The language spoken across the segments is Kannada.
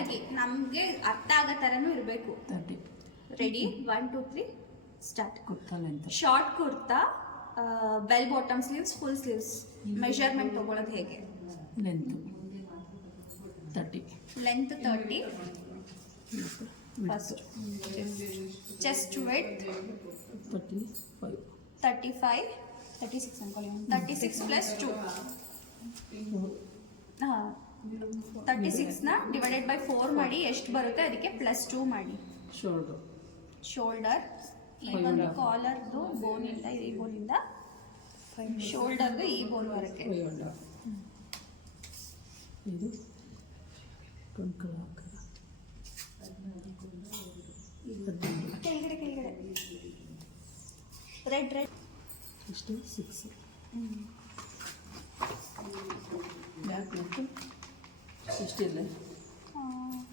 ಆಗಿ ನಮಗೆ ಅರ್ಥ ಆಗೋ ಥರನೂ ಇರಬೇಕು. 30. Ready 1 2 3 start. Kurta length short kurta, bell bottom sleeves, full sleeves measurement ತಗೊಳ್ಳೋದು ಹೇಗೆ? Length 30. Length 30. First chest width 35 36 ಅನ್ಕೊಳ್ಳಿ. 36 ಪ್ಲಸ್ 2 ಹಾಂ 36ನ ಡಿವೈಡೆಡ್ ಬೈ 4 ಮಾಡಿ ಎಷ್ಟು ಬರುತ್ತೆ ಅದಕ್ಕೆ ಪ್ಲಸ್ 2 ಮಾಡಿ. ಶೋಲ್ಡರ್ ಈ ಒಂದು ಕಾಲರ್ದು ಬೋನಿಂದ ಈ ಬೋನಿಂದ ಶೋಲ್ಡರ್ದು ಈ ಬೋನ್ ಬರುತ್ತೆ. ಇದು ಕೆಳಗಡೆ ರೆಡ್ ಇಷ್ಟು 6 ಬ್ಯಾಕ್ ಮತ್ತು ಇಷ್ಟಿಲ್ಲ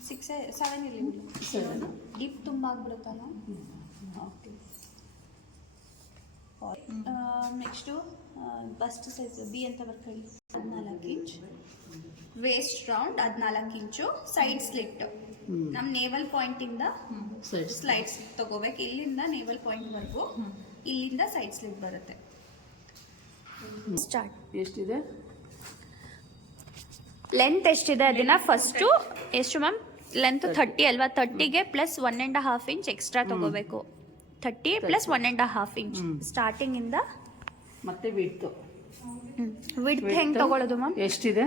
6 7 ಇರಲಿ. 7 ಡೀಪ್ ತುಂಬ ಆಗ್ಬಿಡುತ್ತಲ್ಲ. Okay. Next bust size B ಅಂತ ಬರ್ಕೊಳ್ಳಿ. 14 inch. Waist round 14 inch. Side slit ನಮ್ಮ ನೇವಲ್ ಪಾಯಿಂಟಿಂದ ಸ್ಲೈಡ್ ಸ್ಲಿಟ್ ತಗೋಬೇಕು. ಇಲ್ಲಿಂದ ನೇವಲ್ ಪಾಯಿಂಟ್ವರೆಗೂ ಇಲ್ಲಿಂದ ಸೈಡ್ ಸ್ಲಿಟ್ ಬರುತ್ತೆ. ಸ್ಟಾರ್ಟ್. ಎಷ್ಟಿದೆ ಲೆಂತ್ ಎಷ್ಟಿದೆ ಅದನ್ನ ಫಸ್ಟು ಎಷ್ಟು ಮ್ಯಾಮ್? ಲೆಂತ್ 30 ಅಲ್ವಾ? 30ಗೆ ಪ್ಲಸ್ 1.5 ಇಂಚ್ ಎಕ್ಸ್ಟ್ರಾ ತಗೋಬೇಕು. 30 ಪ್ಲಸ್ 1.5 ಇಂಚ್ ಸ್ಟಾರ್ಟಿಂಗಿಂದ. ಮತ್ತೆ ವಿಡ್ತ್ ಹೆಂಗೆ ತಗೊಳ್ಳೋದು ಮ್ಯಾಮ್? ಎಷ್ಟಿದೆ?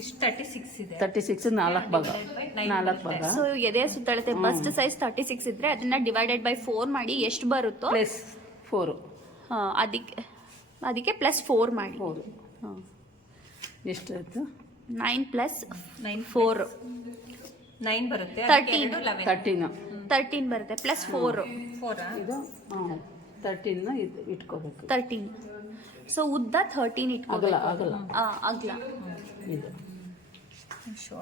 ಎಷ್ಟು 36 ಇದೆ. 36 4 ಭಾಗ. ಸೊ ಎದೆ ಸುತ್ತಳತೆ ಬಸ್ಟ್ ಸೈಜ್ 36 ಇದ್ರೆ ಅದನ್ನ ಡಿವೈಡೆಡ್ ಬೈ 4 ಮಾಡಿ ಎಷ್ಟು ಬರುತ್ತೋ ಪ್ಲಸ್ 4 ಅದಕ್ಕೆ ಪ್ಲಸ್ 4 ಮಾಡಿ. ಎಷ್ಟು ಆಯ್ತು? 9 ಪ್ಲಸ್ 4 9 ಬರುತ್ತೆ. 13 ಬರುತ್ತೆ ಪ್ಲಸ್ 4 ಇದು 13 ಇಟ್ಕೋಬೇಕು. 13. ಸೊ ಉದ್ದ 13 ಇಟ್ಕೋಬೇಕು. ಅಗಲ ಇದು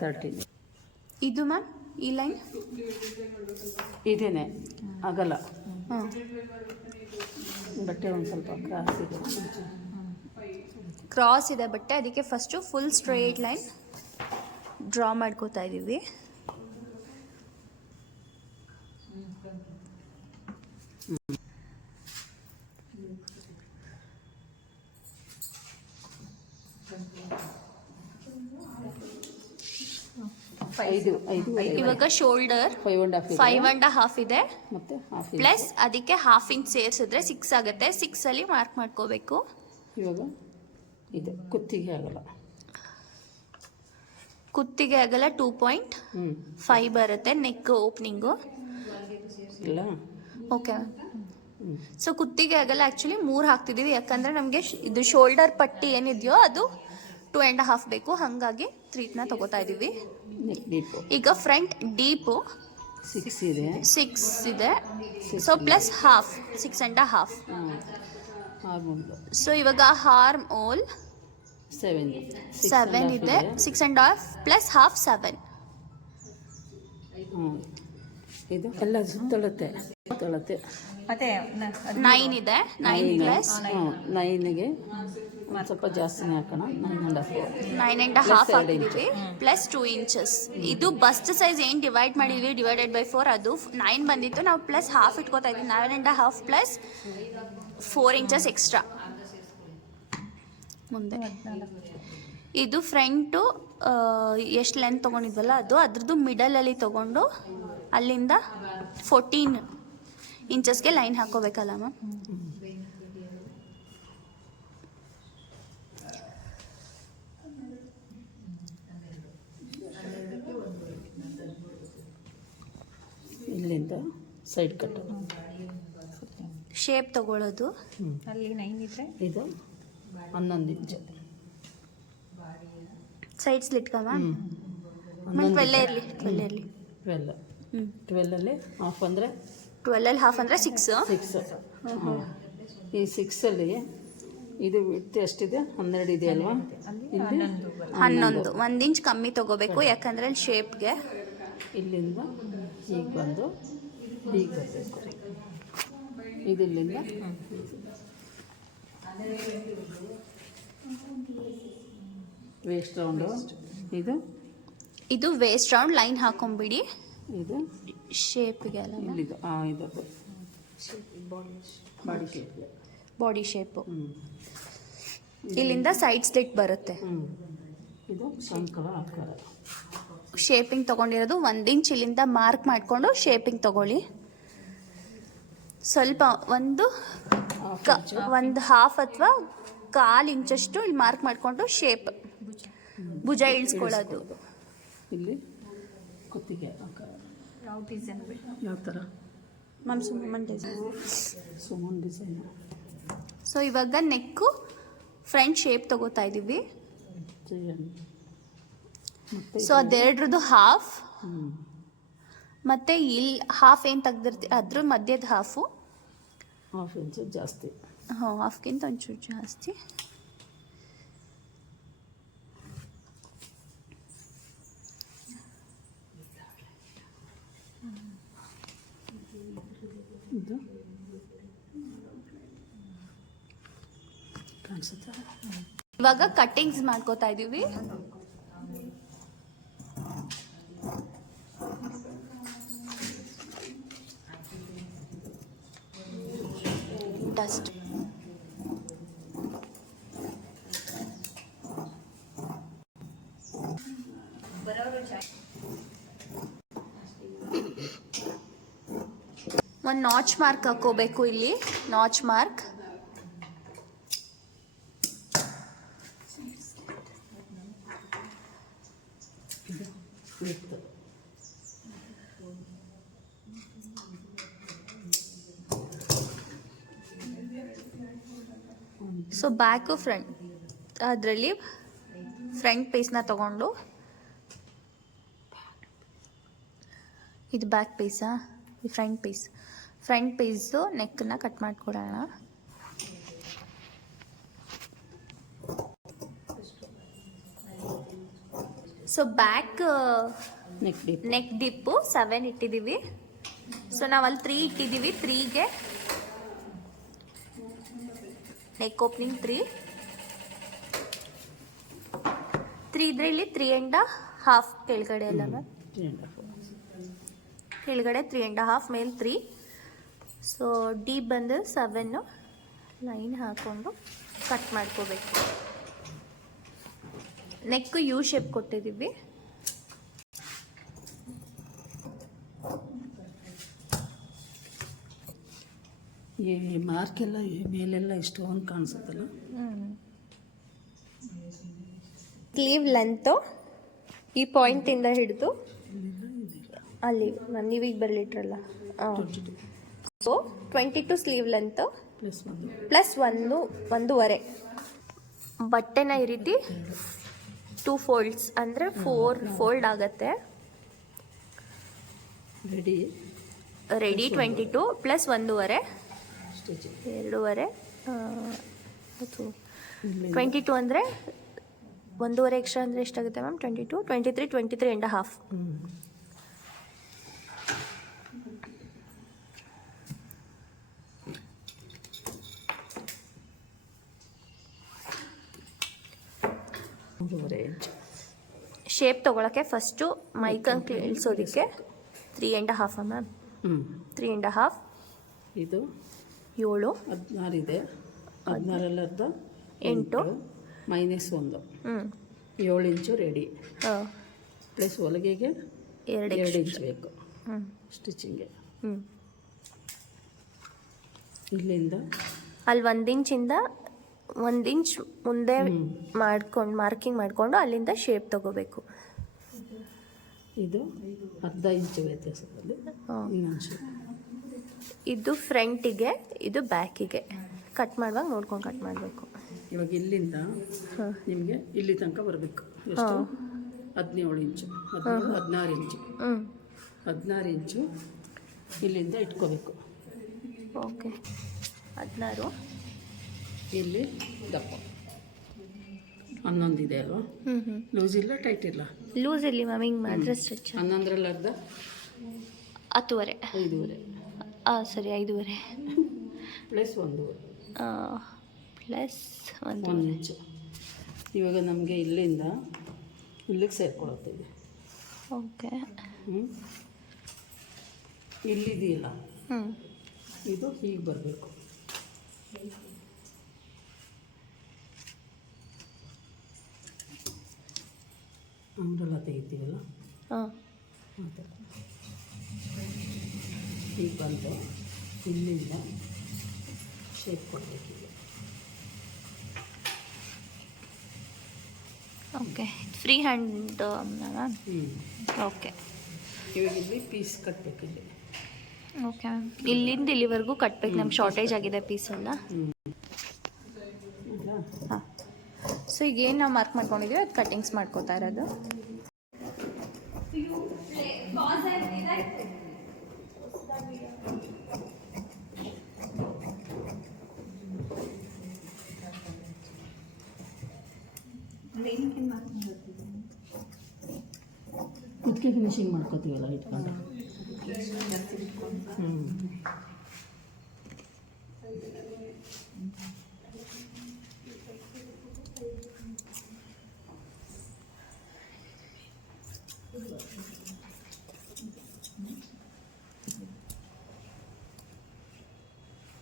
13. ಇದು ಮ್ಯಾಮ್ ಈ ಲೈನ್ ಇದೇನೆ ಅಗಲ. ಬಟ್ಟೆ ಒಂದು ಸ್ವಲ್ಪ ಕ್ರಾಸ್ ಇದೆ ಬಟ್ಟೆ, ಅದಕ್ಕೆ first full straight line draw ಮಾಡ್ಕೋತಾ ಇದ್ದೀವಿ. ಇವಾಗ ಶೋಲ್ಡರ್ 5.5 ಇದೆ, ಮತ್ತೆ ಪ್ಲಸ್ ಅದಕ್ಕೆ 1/2 ಇಂಚ್ ಸೇರಿಸಿದ್ರೆ 6 ಆಗುತ್ತೆ. 6 ಅಲ್ಲಿ ಮಾರ್ಕ್ ಮಾಡ್ಕೋಬೇಕು. ಇವಾಗ ಇದು ಕುತ್ತಿಗೆ ಆಗಲ್ಲ 2.5 ಬರುತ್ತೆ. ನೆಕ್ ಓಪನಿಂಗು ಇಲ್ಲ. ಓಕೆ. ಸೊ ಕುತ್ತಿಗೆ ಆಗಲ್ಲ ಆ್ಯಕ್ಚುಲಿ 3 ಹಾಕ್ತಿದ್ದೀವಿ, ಯಾಕಂದರೆ ನಮಗೆ ಇದು ಶೋಲ್ಡರ್ ಪಟ್ಟಿ ಏನಿದೆಯೋ ಅದು 2.5 ಬೇಕು, ಹಾಗಾಗಿ 3ನ ತಗೋತಾ ಇದ್ದೀವಿ. ಈಗ ಫ್ರಂಟ್ ಡೀಪು 6 ಇದೆ. So plus 1/2 6.5. ಸೊ ಇವಾಗ ಹಾರ್ಮ್ ಓಲ್ 7 ಇದೆ. 6.5 ಪ್ಲಸ್ 1/2 7. ಇದು ಎಲ್ಲ ಸುತ್ತಳತೆ ಮತ್ತೆ 9 ಇದೆ. 9 ಪ್ಲಸ್ 9ಗೆ ಒಂದು ಸ್ವಲ್ಪ ಜಾಸ್ತಿನೇ ಹಾಕೋಣ. 9.5 ಹಾಕಿದ್ದೀವಿ ಪ್ಲಸ್ 2 ಇಂಚಸ್. ಇದು ಬಸ್ಟ್ ಸೈಜ್ ಏನು ಡಿವೈಡ್ ಮಾಡಿದ್ವಿ ಡಿವೈಡೆಡ್ ಬೈ 4 ಅದು 9 ಬಂದಿತ್ತು. ನಾವು ಪ್ಲಸ್ 1/2 ಇಟ್ಕೋತಾ ಇದ್ವಿ. 9.5 ಪ್ಲಸ್ 4 ಇಂಚಸ್ ಎಕ್ಸ್ಟ್ರಾ. ಮುಂದೆ ಇದು ಫ್ರಂಟು ಎಷ್ಟು ಲೆಂತ್ ತೊಗೊಂಡಿದ್ವಲ್ಲ ಅದು ಅದ್ರದ್ದು ಮಿಡಲಲ್ಲಿ ತೊಗೊಂಡು ಅಲ್ಲಿಂದ 14 ಇಂಚಸ್ಗೆ ಲೈನ್ ಹಾಕೋಬೇಕಲ್ಲ ಮ್ಯಾಮ್. ಇಲ್ಲಿಂದ ಸೈಡ್ ಕಟ್ ಶೇಪ್ ತಗೊಳ್ಳೋದು. ಅಲ್ಲಿ 9 ಇದ್ರೆ ಇದು 11 ಇಂಚ್ ಸೈಡ್ ಸ್ಲಿಟ್ ಮ್ಯಾಮ್. 12 ಇರಲಿ. 12 ಅಲ್ಲಿ ಹಾಫ್ ಅಂದರೆ 12 ಅಲ್ಲಿ ಹಾಫ್ ಅಂದರೆ 6. ಈ 6 ಅಲ್ಲಿ ಇದು ವಿಡ್ತ್ ಎಷ್ಟಿದೆ? 12 ಇದೆ ಅಲ್ವಾ? ಇಲ್ಲಿ 11. 1 ಇಂಚ್ ಕಮ್ಮಿ ತಗೋಬೇಕು, ಯಾಕಂದರೆ ಅಲ್ಲಿ ಶೇಪ್ಗೆ. ಇಲ್ಲಿಂದ ಹೀಗೆ ಬಂದು ಹೀಗೆ ಬರಬೇಕು. ಇದು ಇಲ್ಲಿಂದ ವೇಸ್ಟ್ ರೌಂಡು. ಇದು ಇದು ವೇಸ್ಟ್ ರೌಂಡ್ ಲೈನ್ ಹಾಕೊಂಬಿಡಿ ಇದು ಶೇಪಿಗೆ ಅಲ್ಲ ಇಲ್ಲಿದು ಇದದ್ದು ಬಾಡಿ ಶೇಪ್ಗೆ. Body shape. ಹ್ಞೂ ಇಲ್ಲಿಂದ ಸೈಡ್ ಸ್ಲಿಟ್ ಬರುತ್ತೆ. ಇದು ಸಂಕಲ ಆಕಾರ. ಶೇಪಿಂಗ್ ತೊಗೊಂಡಿರೋದು 1 ಇಂಚ್ ಇಲ್ಲಿಂದ ಮಾರ್ಕ್ ಮಾಡಿಕೊಂಡು ಶೇಪಿಂಗ್ ತೊಗೊಳ್ಳಿ. ಸ್ವಲ್ಪ ಒಂದು ಹಾಫ್ ಅಥವಾ 1/4 ಇಂಚಷ್ಟು ಇಲ್ಲಿ ಮಾರ್ಕ್ ಮಾಡಿಕೊಂಡು ಶೇಪ್ ಭುಜ ಇಳಿಸ್ಕೊಳ್ಳೋದು. ಇಲ್ಲಿ ಕುತ್ತಿಗೆ ಆಕಾರ ಯಾವ ಡಿಸೈನ್ ಯಾವ ಥರ ಮ್ಯಾಮ್ ಸುಮ್ಮನ್ ಡಿಸೈನ್. ಸುಮನ್ ಡಿಸೈನ್. ಸೊ ಇವಾಗ ನೆಕ್ಕು ಫ್ರಂಟ್ ಶೇಪ್ ತಗೋತಾ ಇದ್ದೀವಿ. ಸೊ ಅದೆರಡ್ರದ್ದು ಹಾಫ್ ಮತ್ತು ಇಲ್ಲಿ ಹಾಫ್ ಏನು ತೆಗ್ದಿರ್ತೀವಿ ಅದ್ರ ಮಧ್ಯದ ಹಾಫು ಹಾಫ್ ಇಂಚು ಜಾಸ್ತಿ. ಹಾಂ, ಹಾಫ್ಗಿಂತ ಒಂಚೂರು ಜಾಸ್ತಿ. ಇದು ಕಾಣಿಸುತ್ತಾ? ಇವಾಗ ಕಟ್ಟಿಂಗ್ಸ್ ಮಾಡ್ಕೋತಾ ಇದ್ದೀವಿ. ಡಸ್ಟ್ ಒಂದು ನಾಚ್ ಮಾರ್ಕ್ ಹಾಕೋಬೇಕು. ಇಲ್ಲಿ notch mark. So back front ಅದರಲ್ಲಿ ಫ್ರಂಟ್ ಪೀಸ್ನ ತಗೊಂಡು ಇದು ಬ್ಯಾಕ್ ಪೀಸಾ, ಈ ಫ್ರಂಟ್ ಪೀಸು ನೆಕ್ಕನ್ನ ಕಟ್ ಮಾಡ್ಕೊಡೋಣ. ಸೊ ಬ್ಯಾಕ್ ನೆಕ್ ಡಿಪ್ಪು 7 ಇಟ್ಟಿದ್ದೀವಿ. ಸೊ ನಾವು ಅಲ್ಲಿ 3 ಇಟ್ಟಿದ್ದೀವಿ. 3ಗೆ ನೆಕ್ ಓಪನಿಂಗ್ 3 ಇದ್ರೆ ಇಲ್ಲಿ 3.5 ಕೆಳಗಡೆ ಅಲ್ಲ ಮ್ಯಾಮ್, ಕೆಳಗಡೆ 3.5 ಮೇಲೆ 3. ಸೊ ಡಿ ಬಂದು 7 ಲೈನ್ ಹಾಕೊಂಡು ಕಟ್ ಮಾಡ್ಕೋಬೇಕು. ನೆಕ್ ಯು ಶೇಪ್ ಕೊಟ್ಟಿದ್ದೀವಿ. ಈ ಮಾರ್ಕೆಲ್ಲ ಮೇಲೆಲ್ಲ ಇಷ್ಟೊಂದು ಕಾಣಿಸುತ್ತಲ್ಲ. ಸ್ಲೀವ್ ಲೆಂತು ಈ ಪಾಯಿಂಟಿಂದ ಹಿಡಿದು ಅಲ್ಲಿ ನೀವೀಗ ಬರಲಿಟ್ರಲ್ಲ, ಸೊ 22 ಸ್ಲೀವ್ ಲೆಂತು ಪ್ಲಸ್ 1.5 ಬಟ್ಟೆನ ಈ ರೀತಿ 2 ಫೋಲ್ಡ್ಸ್ ಅಂದರೆ 4 ಫೋಲ್ಡ್ ಆಗುತ್ತೆ. ರೆಡಿ 22 ಪ್ಲಸ್ 1.5 2.5 22 ಅಂದರೆ 1.5 ಎಕ್ಸ್ಟ್ರಾ ಅಂದರೆ ಎಷ್ಟಾಗುತ್ತೆ ಮ್ಯಾಮ್? 22 23 23.5. ಶೇಪ್ ತೊಗೊಳಕ್ಕೆ ಫಸ್ಟು ಮೈಕಂಗೆ ಇಳಿಸೋದಕ್ಕೆ 3.5 ಮ್ಯಾಮ್. 3.5 ಇದು 7 16 ಇದೆ. 16 8 -1 7 ಇಂಚು ರೆಡಿ ಪ್ಲಸ್ ಹೊಲಿಗೆಗೆ 2 ಇಂಚ್ ಬೇಕು ಸ್ಟಿಚಿಂಗ್ಗೆ. ಇಲ್ಲಿಂದ ಅಲ್ಲಿ 1 ಇಂಚಿಂದ 1 ಇಂಚ್ ಮುಂದೆ ಮಾಡ್ಕೊಂಡು ಮಾರ್ಕಿಂಗ್ ಮಾಡಿಕೊಂಡು ಅಲ್ಲಿಂದ ಶೇಪ್ ತಗೋಬೇಕು. ಇದು ಅರ್ಧ ಇಂಚು ವ್ಯತ್ಯಾಸದಲ್ಲಿ ಇನ್ನೊಂದು. ಇದು ಫ್ರಂಟಿಗೆ, ಇದು ಬ್ಯಾಕಿಗೆ ಕಟ್ ಮಾಡುವಾಗ ನೋಡ್ಕೊಂಡು ಕಟ್ ಮಾಡಬೇಕು. ಇವಾಗ ಇಲ್ಲಿಂದ ನಿಮಗೆ ಇಲ್ಲಿ ತನಕ ಬರಬೇಕು. ಎಷ್ಟು? 17 ಇಂಚು 16 ಇಂಚು 16 ಇಂಚು ಇಲ್ಲಿಂದ ಇಟ್ಕೋಬೇಕು. ಓಕೆ 16 ಇಲ್ಲಿ ದಪ್ಪ 11 ಇದೆ ಅಲ್ವಾ? ಲೂಸ್ ಇಲ್ಲ ಟೈಟ್ ಇಲ್ಲ? ಲೂಸ್ ಇಲ್ಲಿ ಮ್ಯಾಮ್, ಹಿಂಗೆ ಮಾಡಿದ್ರೆ ಸ್ಟ್ರೆಚ್. 11 ಅರ್ಧ 10.5 5.5 ಸರಿ 5.5 ಪ್ಲಸ್ 1 ಪ್ಲಸ್ 1 ಇಂಚು. ಇವಾಗ ನಮಗೆ ಇಲ್ಲಿಂದ ಇಲ್ಲಿಗೆ ಸೇರ್ಕೊಳುತ್ತೆ. ಓಕೆ. ಇಲ್ಲಿದೆಯಲ್ಲ ಹ್ಞೂ. ಇದು ಹೀಗೆ ಬರಬೇಕು. ಅಂಬ್ರೆಲ್ಲ ತೆಗಿತೀವಲ್ಲ ಹಾಂ. ಮತ್ತು ಹೀಗೆ ಬಂದು ಇಲ್ಲಿಂದ ಶೇಪ್ ಕೊಡಬೇಕಿಲ್ಲ. Okay. Free hand ma'am. Okay. ಇವಾಗ ಇಲ್ಲಿ ಪೀಸ್ ಕಟ್ಟಬೇಕಿದೆ. Okay ma'am. ಇಲ್ಲಿಂದ ಇಲ್ಲಿವರೆಗೂ ಕಟ್ಬೇಕು. ನಮ್ಗೆ ಶಾರ್ಟೇಜ್ ಆಗಿದೆ ಪೀಸ್ ಎಲ್ಲ. ಹಾಂ. ಸೊ ಈಗ ಏನು ನಾವು ಮಾರ್ಕ್ ಮಾಡ್ಕೊಂಡಿದ್ದೀವಿ ಅದು ಕಟ್ಟಿಂಗ್ಸ್ ಮಾಡ್ಕೋತಾ ಇರೋದು. ಕುತ್ತಿಗೆ ಫಿನಿಶಿಂಗ್ ಮಾಡ್ಕೋತೀವಲ್ಲ ಇಟ್ಕೊಂಡು.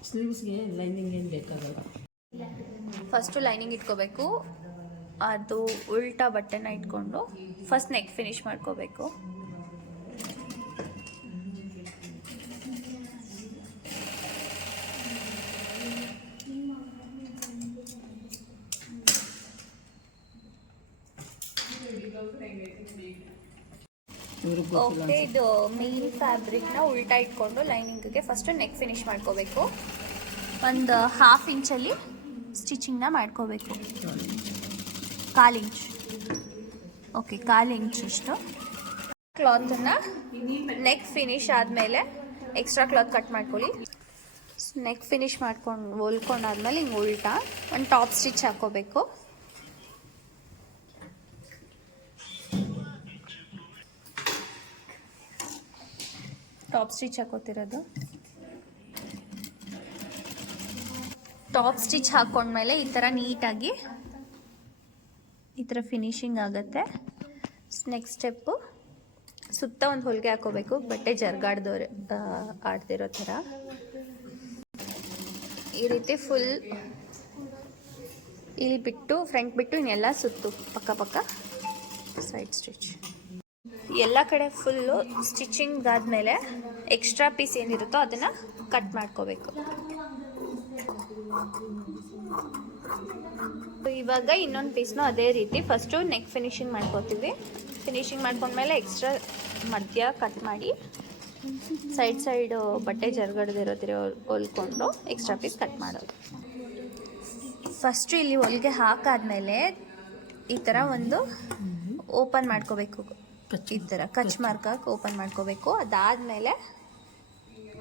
ಸ್ಲೀವ್ಸ್ಗೆ ಲೈನಿಂಗ್ ಏನು ಬೇಕಾಗಲ್ಲ. ಫಸ್ಟು ಲೈನಿಂಗ್ ಇಟ್ಕೋಬೇಕು. ಅದು ಉಲ್ಟಾ ಬಟ್ಟೆನ ಇಟ್ಕೊಂಡು ಫಸ್ಟ್ ನೆಕ್ ಫಿನಿಶ್ ಮಾಡ್ಕೋಬೇಕು. ಓಕೆ. ಇದು ಮೇನ್ ಫ್ಯಾಬ್ರಿಕ್ನ ಉಲ್ಟಾ ಇಟ್ಕೊಂಡು ಲೈನಿಂಗ್ಗೆ ಫಸ್ಟು ನೆಕ್ ಫಿನಿಶ್ ಮಾಡ್ಕೋಬೇಕು. ಒಂದು 1/2 ಇಂಚಲ್ಲಿ ಸ್ಟಿಚಿಂಗ್ನ ಮಾಡ್ಕೋಬೇಕು. 1/4 ಇಂಚ್. ಓಕೆ, 1/4 ಇಂಚಷ್ಟು ಕ್ಲಾತನ್ನು ನೆಕ್ ಫಿನಿಶ್ ಆದಮೇಲೆ ಎಕ್ಸ್ಟ್ರಾ ಕ್ಲಾತ್ ಕಟ್ ಮಾಡ್ಕೊಳ್ಳಿ. ನೆಕ್ ಫಿನಿಶ್ ಮಾಡ್ಕೊಂಡು ಹೊಲ್ಕೊಂಡಾದ್ಮೇಲೆ ಹಿಂಗೆ ಉಲ್ಟಾ ಒಂದು ಟಾಪ್ ಸ್ಟಿಚ್ ಹಾಕ್ಕೋಬೇಕು. ಟಾಪ್ ಸ್ಟಿಚ್ ಹಾಕೋತಿರೋದು. ಟಾಪ್ ಸ್ಟಿಚ್ ಹಾಕೊಂಡ್ಮೇಲೆ ಈ ಥರ ನೀಟಾಗಿ ಈ ಥರ ಫಿನಿಶಿಂಗ್ ಆಗುತ್ತೆ. ನೆಕ್ಸ್ಟ್ ಸ್ಟೆಪ್ಪು ಸುತ್ತ ಒಂದು ಹೊಲಿಗೆ ಹಾಕೋಬೇಕು, ಬಟ್ಟೆ ಆಡ್ದಿರೋ ಥರ. ಈ ರೀತಿ ಫುಲ್ ಇಲ್ಲಿ ಬಿಟ್ಟು ಫ್ರಂಟ್ ಬಿಟ್ಟು ಇನ್ನೆಲ್ಲ ಸುತ್ತು ಪಕ್ಕ ಸೈಡ್ ಸ್ಟಿಚ್ ಎಲ್ಲ ಕಡೆ ಫುಲ್ಲು ಸ್ಟಿಚಿಂಗ್ ಆದಮೇಲೆ ಎಕ್ಸ್ಟ್ರಾ ಪೀಸ್ ಏನಿರುತ್ತೋ ಅದನ್ನು ಕಟ್ ಮಾಡ್ಕೋಬೇಕು. ಇವಾಗ ಇನ್ನೊಂದು ಪೀಸ್ನು ಅದೇ ರೀತಿ ಫಸ್ಟು ನೆಕ್ ಫಿನಿಶಿಂಗ್ ಮಾಡ್ಕೋತೀವಿ. ಫಿನಿಶಿಂಗ್ ಮಾಡ್ಕೊಂಡ್ಮೇಲೆ ಎಕ್ಸ್ಟ್ರಾ ಮಧ್ಯ ಕಟ್ ಮಾಡಿ ಸೈಡ್ ಬಟ್ಟೆ ಜರ್ಗಡ್ದಿರೋ ಥರ ಹೊಲ್ಕೊಂಡು ಎಕ್ಸ್ಟ್ರಾ ಪೀಸ್ ಕಟ್ ಮಾಡೋದು. ಫಸ್ಟು ಇಲ್ಲಿ ಹೊಲಿಗೆ ಹಾಕಾದ್ಮೇಲೆ ಈ ಥರ ಒಂದು ಓಪನ್ ಮಾಡ್ಕೋಬೇಕು. ಈ ಥರ ಕಚ್ ಮಾರ್ಕ್ ಹಾಕಿ ಓಪನ್ ಮಾಡ್ಕೋಬೇಕು. ಅದಾದಮೇಲೆ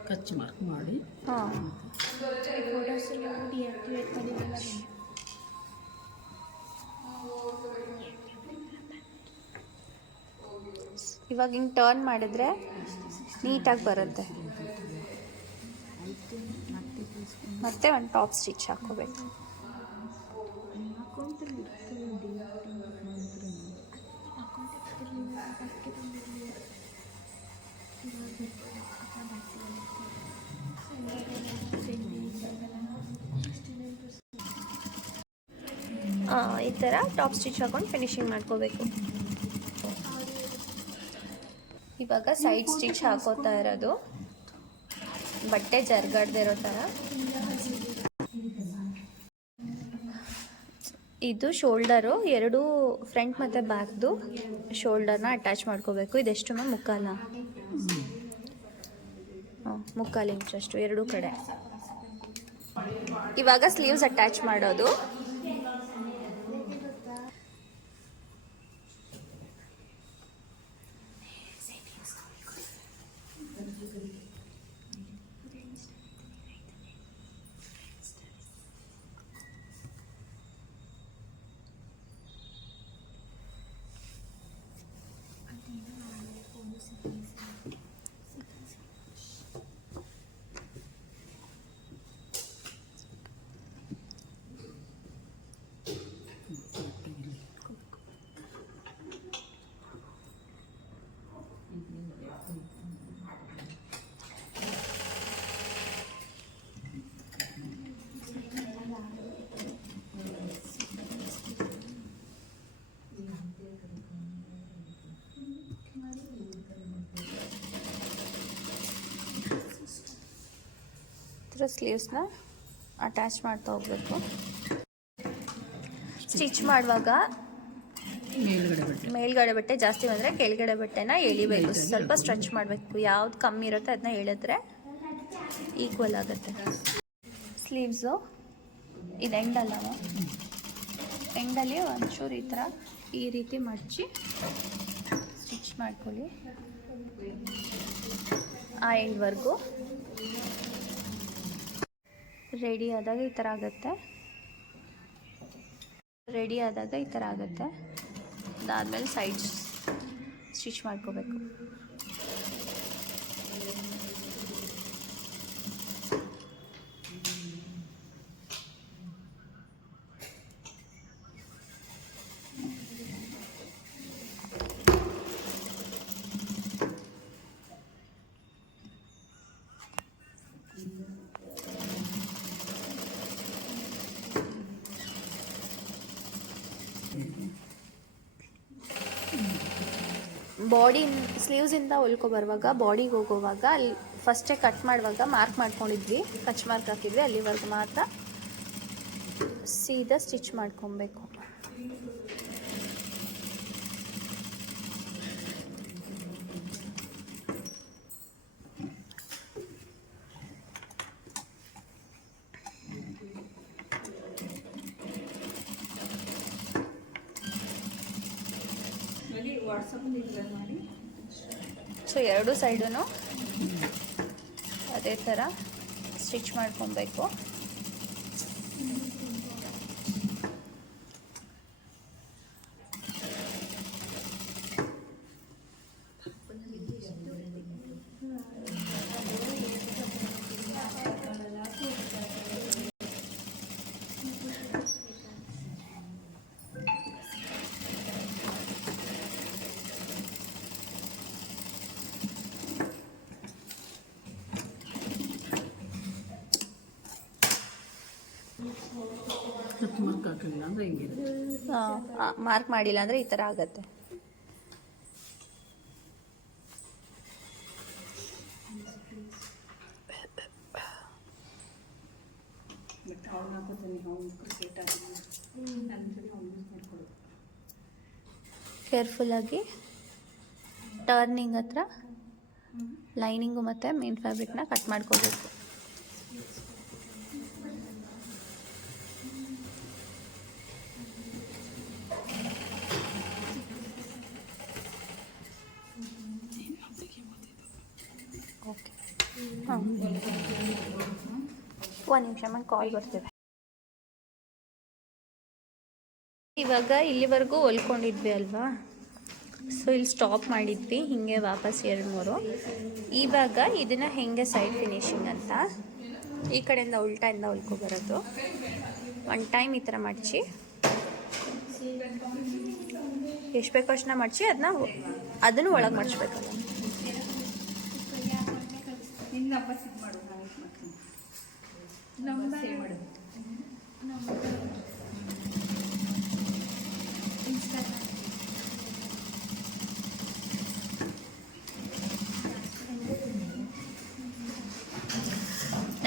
ಕಚ್ ಮಾರ್ಕ್ ಮಾಡಿ ಹಾಂ ಇವಾಗ ಹಿಂಗೆ ಟರ್ನ್ ಮಾಡಿದ್ರೆ ನೀಟಾಗಿ ಬರುತ್ತೆ. ಮತ್ತೆ ಒಂದು ಟಾಪ್ ಸ್ಟಿಚ್ ಹಾಕೋಬೇಕು. ಈ ಥರ ಟಾಪ್ ಸ್ಟಿಚ್ ಹಾಕೊಂಡು ಫಿನಿಶಿಂಗ್ ಮಾಡ್ಕೋಬೇಕು. ಇವಾಗ ಸೈಡ್ ಸ್ಟಿಚ್ ಹಾಕೋತಾ ಇರೋದು ಬಟ್ಟೆ ಜರ್ಗಾಡ್ದೇ ಇರೋ ಥರ. ಇದು ಶೋಲ್ಡರು, ಎರಡು ಫ್ರಂಟ್ ಮತ್ತು ಬ್ಯಾಕ್ದು ಶೋಲ್ಡರ್ನ ಅಟ್ಯಾಚ್ ಮಾಡ್ಕೋಬೇಕು. ಇದೆಷ್ಟು ಮ್ಯಾಮ್? 3/4 ಇಂಚಷ್ಟು ಎರಡೂ ಕಡೆ. ಇವಾಗ ಸ್ಲೀವ್ಸ್ ಅಟ್ಯಾಚ್ ಮಾಡೋದು. ಥರ ಸ್ಲೀವ್ಸ್ನ ಅಟ್ಯಾಚ್ ಮಾಡ್ತಾ ಹೋಗ್ಬೇಕು. ಸ್ಟಿಚ್ ಮಾಡುವಾಗ ಮೇಲ್ಗಡೆ ಬಟ್ಟೆ ಜಾಸ್ತಿ ಬಂದರೆ ಕೆಳಗಡೆ ಬಟ್ಟೆನ ಎಳಿಬೇಕು, ಸ್ವಲ್ಪ ಸ್ಟ್ರೆಚ್ ಮಾಡಬೇಕು. ಯಾವ್ದು ಕಮ್ಮಿ ಇರುತ್ತೆ ಅದನ್ನ ಎಳೆದ್ರೆ ಈಕ್ವಲ್ ಆಗುತ್ತೆ. ಸ್ಲೀವ್ಸು ಇದು ಎಂಡಲ್ಲವ, ಎಂಡಲ್ಲಿ ಒಂಚೂರು ಈ ರೀತಿ ಮಡಚಿ ಸ್ಟಿಚ್ ಮಾಡ್ಕೊಳ್ಳಿ ಆ ಎಂಡ್ವರೆಗೂ. ರೆಡಿ ಆದಾಗ ಈ ಥರ ಆಗುತ್ತೆ. ಅದಾದಮೇಲೆ ಸೈಡ್ಸ್ ಸ್ಟಿಚ್ ಮಾಡ್ಕೋಬೇಕು. ಬಾಡಿ ಸ್ಲೀವ್ಸಿಂದ ಹೊಲ್ಕೊ ಬರುವಾಗ ಬಾಡಿಗೆ ಹೋಗುವಾಗ ಅಲ್ಲಿ ಫಸ್ಟೇ ಕಟ್ ಮಾಡುವಾಗ ಮಾರ್ಕ್ ಮಾಡ್ಕೊಂಡಿದ್ವಿ, ಕಚ್ ಮಾರ್ಕ್ ಹಾಕಿದ್ವಿ, ಅಲ್ಲಿವರೆಗೂ ಮಾತ್ರ ಸೀದಾ ಸ್ಟಿಚ್ ಮಾಡ್ಕೊಬೇಕು. ಸೊ ಎರಡು ಸೈಡೂ ಅದೇ ಥರ ಸ್ಟಿಚ್ ಮಾಡ್ಕೊಬೇಕು. ಮಾರ್ಕ್ ಮಾಡಿಲ್ಲ ಅಂದರೆ ಈ ಥರ ಆಗುತ್ತೆ. ಕೇರ್ಫುಲ್ಲಾಗಿ ಟರ್ನಿಂಗ್ ಹತ್ರ ಲೈನಿಂಗು ಮತ್ತು ಮೇನ್ ಫ್ಯಾಬ್ರಿಕ್ನ ಕಟ್ ಮಾಡ್ಕೋಬೇಕು. ಓಕೆ, ಹಾಂ, ಒಂದು ನಿಮಿಷ ಕಾಲ್ ಬರ್ತಿದೆ. ಇವಾಗ ಇಲ್ಲಿವರೆಗೂ ಹೊಲ್ಕೊಂಡಿದ್ವಿ ಅಲ್ವಾ, ಸೊ ಇಲ್ಲಿ ಸ್ಟಾಪ್ ಮಾಡಿದ್ವಿ, ಹೀಗೆ ವಾಪಸ್ 2-3. ಇವಾಗ ಇದನ್ನು ಹೆಂಗೆ ಸೈಡ್ ಫಿನಿಶಿಂಗ್ ಅಂತ ಈ ಕಡೆಯಿಂದ ಉಲ್ಟಾಯಿಂದ ಹೊಲ್ಕೊಬರೋದು. ಒನ್ ಟೈಮ್ ಈ ಥರ ಮಡಚಿ ಎಷ್ಟು ಬೇಕೋ ಅಷ್ಟನ್ನ ಮಡಚಿ ಅದನ್ನು ಒಳಗೆ ಮಡಚ್ಬೇಕು.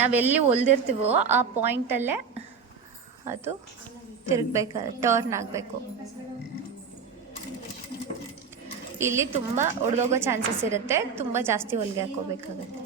ನಾವೆಲ್ಲಿ ಹೊಲ್ದಿರ್ತೀವೋ ಆ ಪಾಯಿಂಟಲ್ಲೇ ಅದು ತಿರುಗಬೇಕಾದ್ರೆ ಟರ್ನ್ ಆಗಬೇಕು. ಇಲ್ಲಿ ತುಂಬ ಒಡೆದೋಗೋ ಚಾನ್ಸಸ್ ಇರುತ್ತೆ, ತುಂಬ ಜಾಸ್ತಿ ಹೊಲಿಗೆ ಹಾಕೋಬೇಕಾಗತ್ತೆ.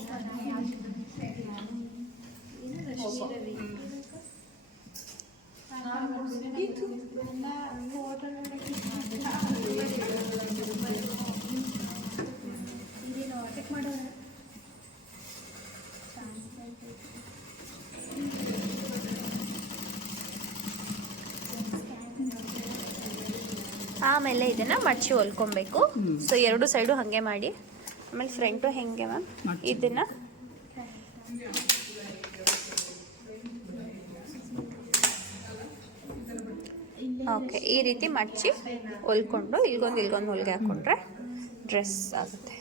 ಆಮೇಲೆ ಇದನ್ನು ಮಡಚಿ ಹೊಲ್ಕೊಬೇಕು. ಸೊ ಎರಡು ಸೈಡು ಹಾಗೆ ಮಾಡಿ, ಆಮೇಲೆ ಫ್ರಂಟು ಹೆಂಗೆ ಮ್ಯಾಮ್ ಇದನ್ನು ಓಕೆ ಈ ರೀತಿ ಮಡಚಿ ಹೊಲ್ಕೊಂಡು ಇಲ್ಗೊಂದು ಹೊಲಿಗೆ ಹಾಕ್ಕೊಂಡ್ರೆ ಡ್ರೆಸ್ ಆಗುತ್ತೆ.